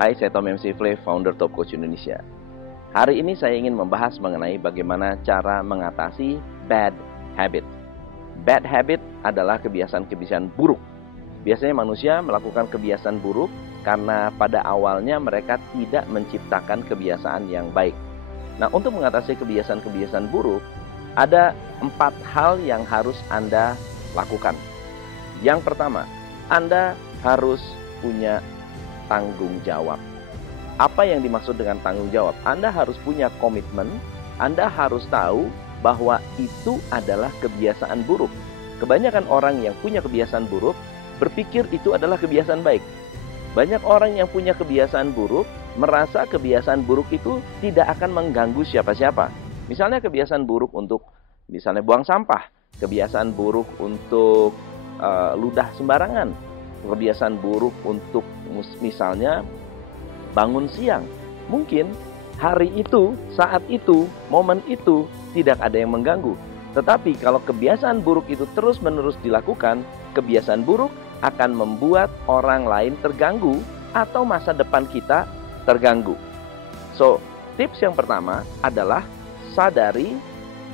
Hai, saya Tom MC Ifle, founder Top Coach Indonesia. Hari ini saya ingin membahas mengenai bagaimana cara mengatasi bad habit. Bad habit adalah kebiasaan-kebiasaan buruk. Biasanya manusia melakukan kebiasaan buruk karena pada awalnya mereka tidak menciptakan kebiasaan yang baik. Nah, untuk mengatasi kebiasaan-kebiasaan buruk, ada 4 hal yang harus Anda lakukan. Yang pertama, Anda harus punya tanggung jawab. Apa yang dimaksud dengan tanggung jawab? Anda harus punya komitmen, Anda harus tahu bahwa itu adalah kebiasaan buruk. Kebanyakan orang yang punya kebiasaan buruk berpikir itu adalah kebiasaan baik. Banyak orang yang punya kebiasaan buruk merasa kebiasaan buruk itu tidak akan mengganggu siapa-siapa. Misalnya kebiasaan buruk untuk misalnya buang sampah, kebiasaan buruk untuk ludah sembarangan, kebiasaan buruk untuk misalnya bangun siang. Mungkin hari itu, saat itu, momen itu tidak ada yang mengganggu. Tetapi kalau kebiasaan buruk itu terus-menerus dilakukan, kebiasaan buruk akan membuat orang lain terganggu atau masa depan kita terganggu. So, tips yang pertama adalah sadari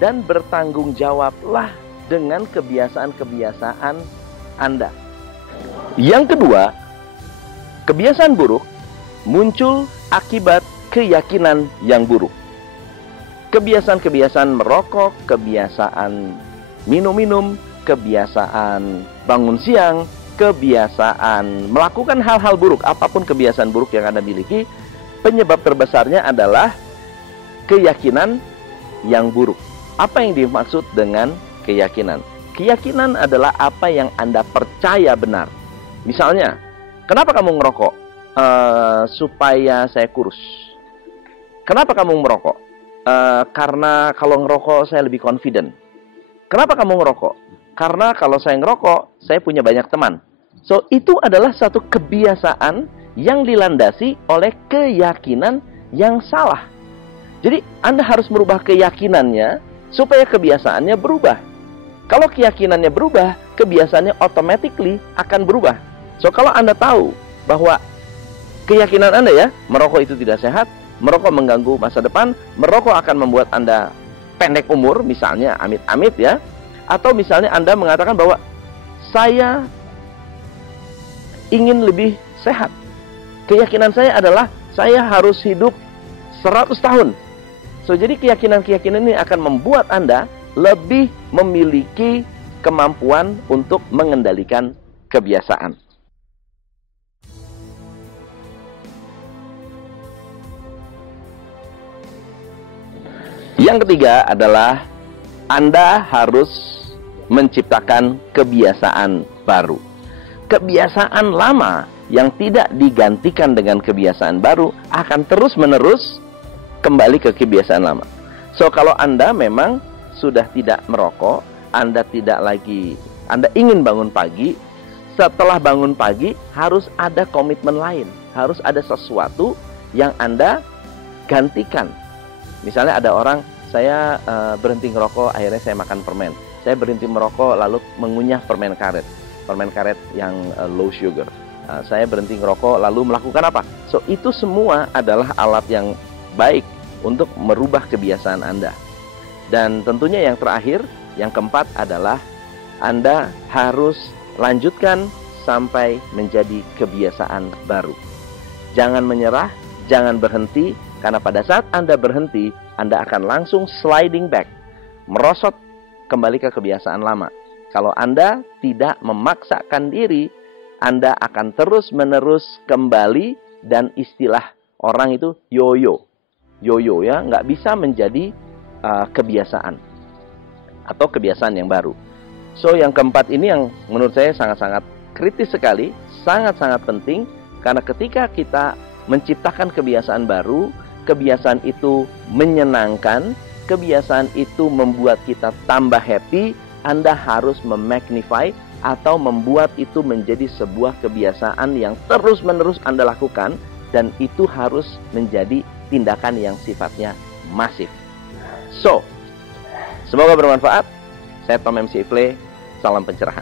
dan bertanggung jawablah dengan kebiasaan-kebiasaan Anda. Yang kedua, kebiasaan buruk muncul akibat keyakinan yang buruk. Kebiasaan-kebiasaan merokok, kebiasaan minum-minum, kebiasaan bangun siang, kebiasaan melakukan hal-hal buruk, apapun kebiasaan buruk yang Anda miliki, penyebab terbesarnya adalah keyakinan yang buruk. Apa yang dimaksud dengan keyakinan? Keyakinan adalah apa yang Anda percaya benar. Misalnya, kenapa kamu ngerokok? Supaya saya kurus. Kenapa kamu merokok? Karena kalau ngerokok saya lebih confident. Kenapa kamu ngerokok? Karena kalau saya ngerokok, saya punya banyak teman. So, itu adalah satu kebiasaan yang dilandasi oleh keyakinan yang salah. Jadi, Anda harus merubah keyakinannya supaya kebiasaannya berubah. Kalau keyakinannya berubah, kebiasaannya automatically akan berubah. So, kalau Anda tahu bahwa keyakinan Anda ya, merokok itu tidak sehat, merokok mengganggu masa depan, merokok akan membuat Anda pendek umur, misalnya, amit-amit ya. Atau misalnya Anda mengatakan bahwa saya ingin lebih sehat. Keyakinan saya adalah saya harus hidup 100 tahun. So, jadi keyakinan-keyakinan ini akan membuat Anda lebih memiliki kemampuan untuk mengendalikan kebiasaan. Yang ketiga adalah Anda harus menciptakan kebiasaan baru. Kebiasaan lama yang tidak digantikan dengan kebiasaan baru akan terus-menerus kembali ke kebiasaan lama. So, kalau Anda memang sudah tidak merokok, Anda ingin bangun pagi, setelah bangun pagi harus ada komitmen lain, harus ada sesuatu yang Anda gantikan. Misalnya ada orang, saya berhenti ngerokok, akhirnya saya makan permen. Saya berhenti merokok, lalu mengunyah permen karet yang low sugar. Saya berhenti ngerokok, lalu melakukan apa? So, itu semua adalah alat yang baik untuk merubah kebiasaan Anda. Dan tentunya yang terakhir, yang keempat adalah Anda harus lanjutkan sampai menjadi kebiasaan baru. Jangan menyerah, jangan berhenti, karena pada saat Anda berhenti, Anda akan langsung sliding back, merosot kembali ke kebiasaan lama. Kalau Anda tidak memaksakan diri, Anda akan terus-menerus kembali, dan istilah orang itu yoyo. Yoyo ya, nggak bisa menjadi kebiasaan atau kebiasaan yang baru. So, yang keempat ini yang menurut saya sangat-sangat kritis sekali, sangat-sangat penting, karena ketika kita menciptakan kebiasaan baru, kebiasaan itu menyenangkan, kebiasaan itu membuat kita tambah happy, Anda harus memagnify atau membuat itu menjadi sebuah kebiasaan yang terus-menerus Anda lakukan, dan itu harus menjadi tindakan yang sifatnya masif. So, semoga bermanfaat. Saya Tom MC Ifle, salam pencerahan.